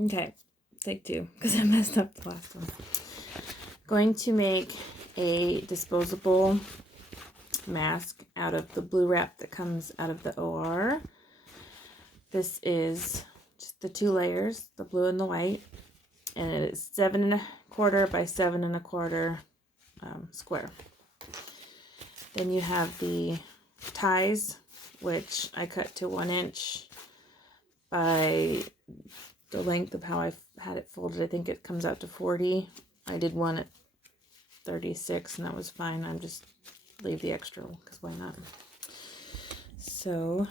Okay, take two, because I messed up the last one. Going to make a disposable mask out of the blue wrap that comes out of the OR. This is just the 2 layers, the blue and the white, and it is 7 1/4 by 7 1/4 square. Then you have the ties, which I cut to 1 inch by the length of how I had it folded. I think it comes out to 40. I did one at 36 and that was fine. I'm just leave the extra because why not? So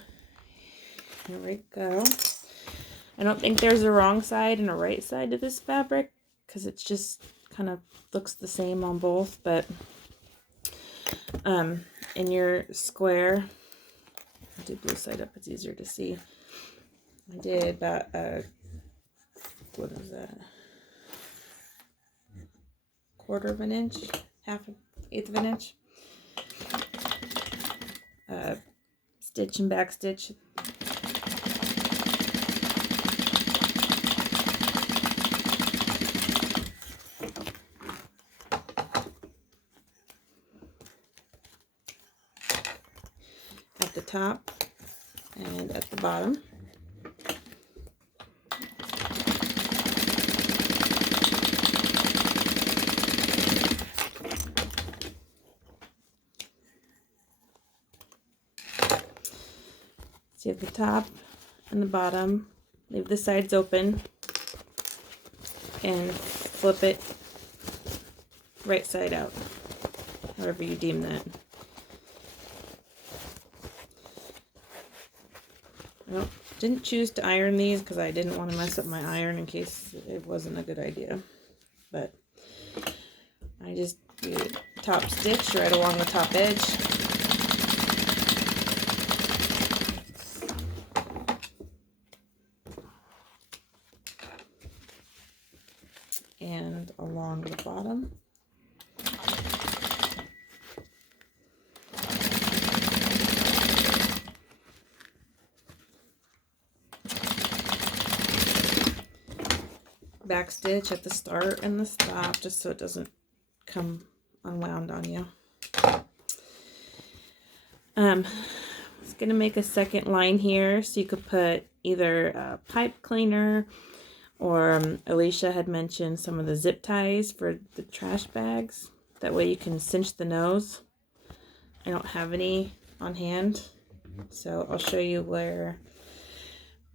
here we go. I don't think there's a wrong side and a right side to this fabric because it's just kind of looks the same on both, but in your square, I'll do blue side up, it's easier to see. I did about what is that? 1/4 of an inch, 1/8 of an inch. Stitch and back stitch. At the top and at the bottom. See at the top and the bottom, leave the sides open and flip it right side out, however you deem that. I didn't choose to iron these because I didn't want to mess up my iron in case it wasn't a good idea, but I just do a top stitch right along the top edge. And along the bottom. Back stitch at the start and the stop just so it doesn't come unwound on you. I was going to make a second line here so you could put either a pipe cleaner or Alicia had mentioned some of the zip ties for the trash bags. That way you can cinch the nose. I don't have any on hand, so I'll show you where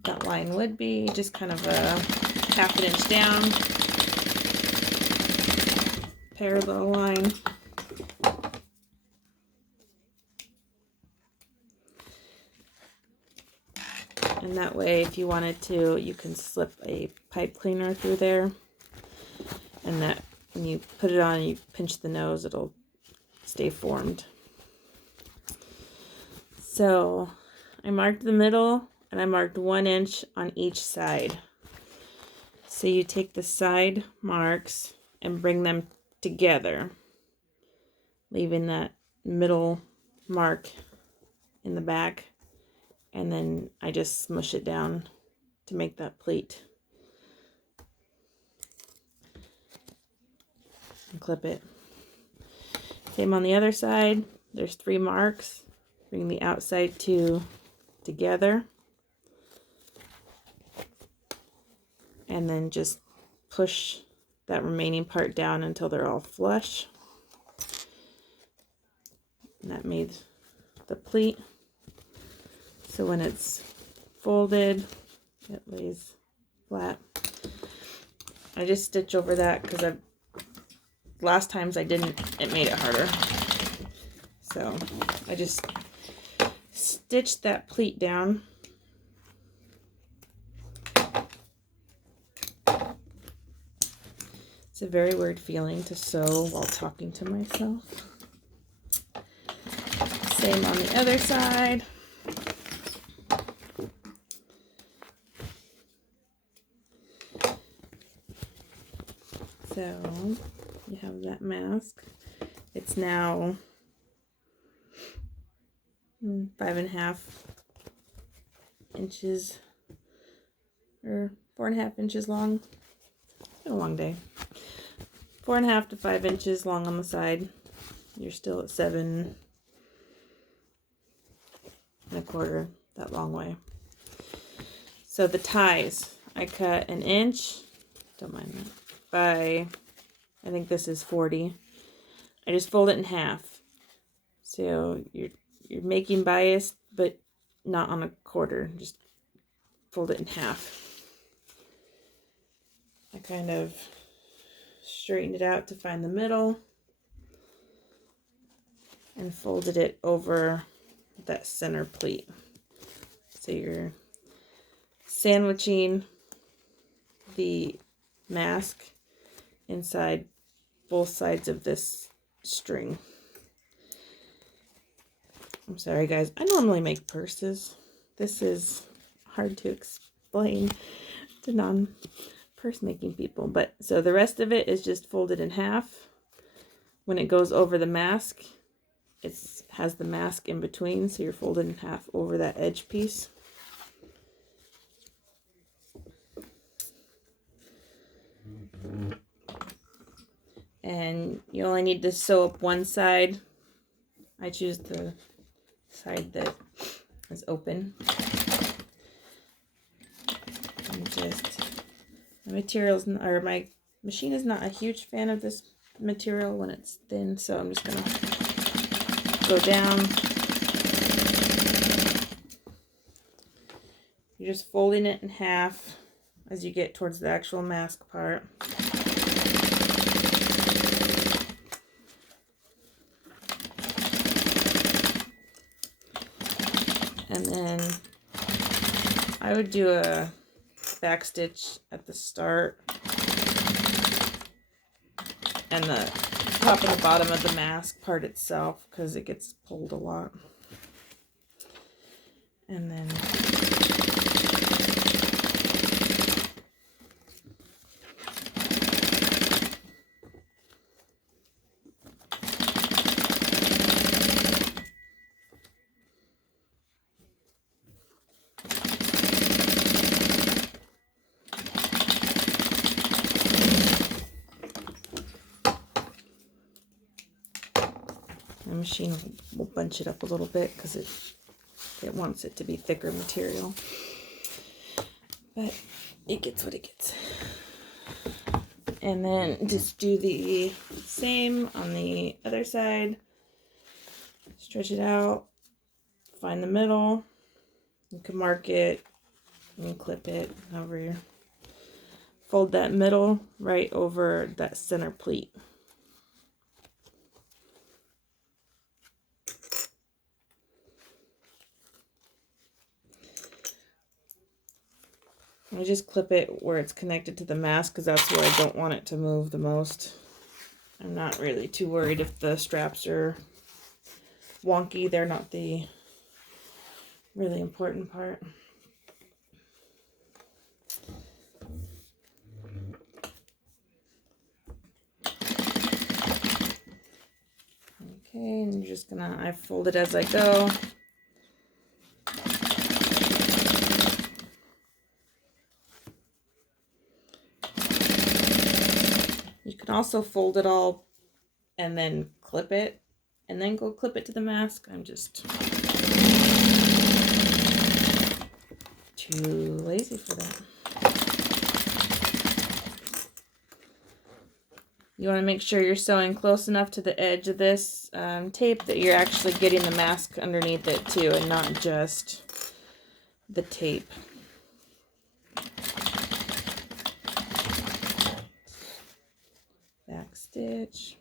that line would be. Just kind of a 1/2 inch down, parallel line. And that way, if you wanted to, you can slip a pipe cleaner through there. And that when you put it on and you pinch the nose, it'll stay formed. So I marked the middle and I marked 1 inch on each side. So you take the side marks and bring them together, leaving that middle mark in the back. And then I just smush it down to make that pleat. And clip it. Same on the other side. There's 3 marks. Bring the outside 2 together. And then just push that remaining part down until they're all flush. And that made the pleat. So when it's folded, it lays flat. I just stitch over that because last times I didn't, it made it harder. So I just stitched that pleat down. It's a very weird feeling to sew while talking to myself. Same on the other side. So you have that mask. It's now 5.5 inches or or 4.5 inches long. It's been a long day. 4.5 to 5 inches long on the side. You're still at 7.25, that long way. So the ties, I cut 1 inch, don't mind that, by, I think this is 40. I just fold it in half. So you're making bias, but not on a quarter. Just fold it in half. I kind of straightened it out to find the middle and folded it over that center pleat. So you're sandwiching the mask inside both sides of this string. I'm sorry guys, I normally make purses. This is hard to explain to non-purse making people. But so the rest of it is just folded in half. When it goes over the mask, it has the mask in between, so you're folded in half over that edge piece. And you only need to sew up one side. I choose the side that is open. And just, my machine is not a huge fan of this material when it's thin, so I'm just gonna go down. You're just folding it in half as you get towards the actual mask part. And then I would do a back stitch at the start and the top and the bottom of the mask part itself, because it gets pulled a lot. And then the machine will bunch it up a little bit because it wants it to be thicker material, but it gets what it gets. And then just do the same on the other side. Stretch it out, find the middle. You can mark it and clip it over here. Fold that middle right over that center pleat. I just clip it where it's connected to the mask because that's where I don't want it to move the most. I'm not really too worried if the straps are wonky. They're not the really important part. Okay, and you're just gonna, I fold it as I go. You can also fold it all and then clip it and then go clip it to the mask. I'm just too lazy for that. You want to make sure you're sewing close enough to the edge of this tape that you're actually getting the mask underneath it too, and not just the tape. Back stitch.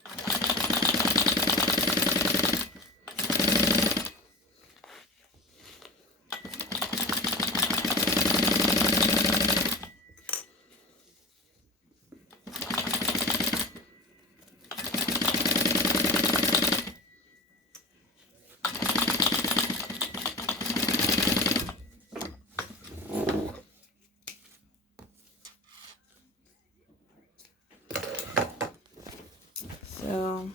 So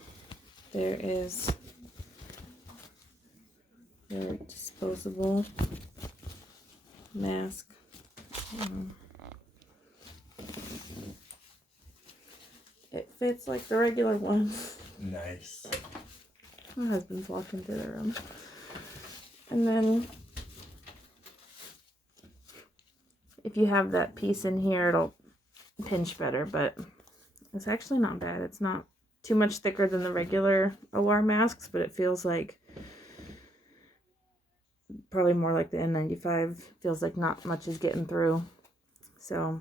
there is your disposable mask. fits like the regular one. Nice. My husband's walked into the room. And then if you have that piece in here, it'll pinch better, but it's actually not bad. It's not too much thicker than the regular OR masks, but it feels like probably more like the N95. Feels like not much is getting through. So